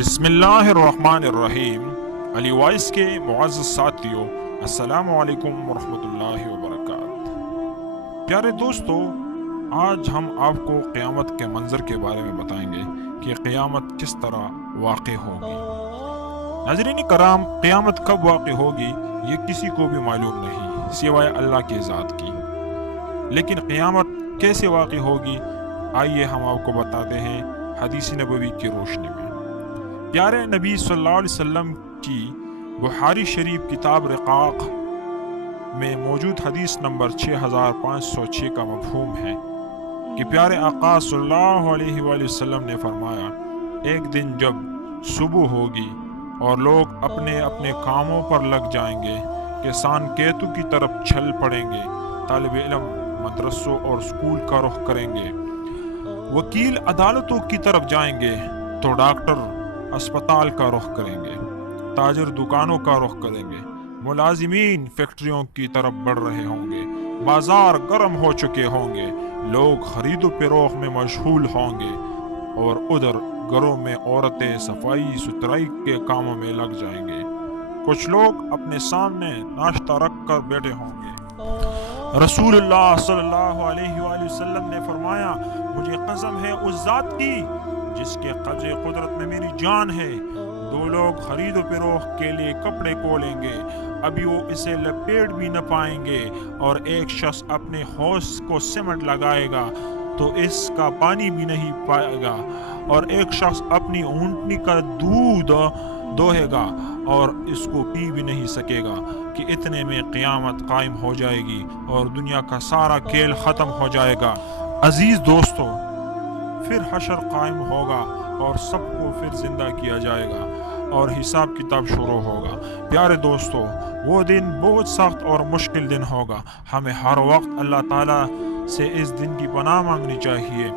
بسم اللہ الرحمن الرحیم۔ علی وائس کے معزز ساتھیوں، السلام علیکم ورحمۃ اللہ وبرکاتہ۔ پیارے دوستو، آج ہم آپ کو قیامت کے منظر کے بارے میں بتائیں گے کہ قیامت کس طرح واقع ہوگی۔ ناظرین کرام، قیامت کب واقع ہوگی یہ کسی کو بھی معلوم نہیں سوائے اللہ کی ذات کی، لیکن قیامت کیسے واقع ہوگی آئیے ہم آپ کو بتاتے ہیں حدیث نبوی کی روشنی میں۔ پیارے نبی صلی اللہ علیہ وسلم کی بخاری شریف کتاب رقاق میں موجود حدیث نمبر 6506 کا مفہوم ہے کہ پیارے آقا صلی اللہ علیہ وآلہ وسلم نے فرمایا، ایک دن جب صبح ہوگی اور لوگ اپنے اپنے کاموں پر لگ جائیں گے، کسان کیتو کی طرف چل پڑیں گے، طالب علم مدرسوں اور سکول کا رخ کریں گے، وکیل عدالتوں کی طرف جائیں گے تو ڈاکٹر اسپتال کا رخ کریں گے، تاجر دکانوں کا رخ کریں گے، ملازمین فیکٹریوں کی طرف بڑھ رہے ہوں گے، بازار گرم ہو چکے ہوں گے، لوگ خرید و فروخت میں مشغول ہوں گے، اور ادھر گھروں میں عورتیں صفائی ستھرائی کے کاموں میں لگ جائیں گے، کچھ لوگ اپنے سامنے ناشتہ رکھ کر بیٹھے ہوں گے۔ رسول اللہ صلی اللہ علیہ وآلہ وسلم نے فرمایا، مجھے قسم ہے اس ذات کی جس کے قبض قدرت میں میری جان ہے، دو لوگ خرید و فروخت کے لیے کپڑے کھولیں گے، ابھی وہ اسے لپیٹ بھی نہ پائیں گے، اور ایک شخص اپنے حوض کو سیمنٹ لگائے گا تو اس کا پانی بھی نہیں پائے گا، اور ایک شخص اپنی اونٹنی کا دودھ دوہے گا اور اس کو پی بھی نہیں سکے گا کہ اتنے میں قیامت قائم ہو جائے گی اور دنیا کا سارا کھیل ختم ہو جائے گا۔ عزیز دوستو، پھر حشر قائم ہوگا اور سب کو پھر زندہ کیا جائے گا اور حساب کتاب شروع ہوگا۔ پیارے دوستو، وہ دن بہت سخت اور مشکل دن ہوگا۔ ہمیں ہر وقت اللہ تعالیٰ سے اس دن کی پناہ مانگنی چاہیے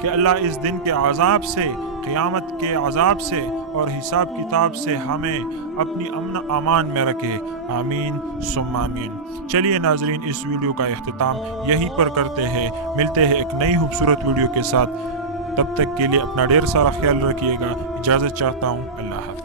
کہ اللہ اس دن کے عذاب سے، قیامت کے عذاب سے اور حساب کتاب سے ہمیں اپنی امن امان میں رکھے، آمین ثم آمین۔ چلیے ناظرین، اس ویڈیو کا اختتام یہیں پر کرتے ہیں، ملتے ہیں ایک نئی خوبصورت ویڈیو کے ساتھ، تب تک کے لیے اپنا ڈھیر سارا خیال رکھیے گا۔ اجازت چاہتا ہوں، اللہ حافظ۔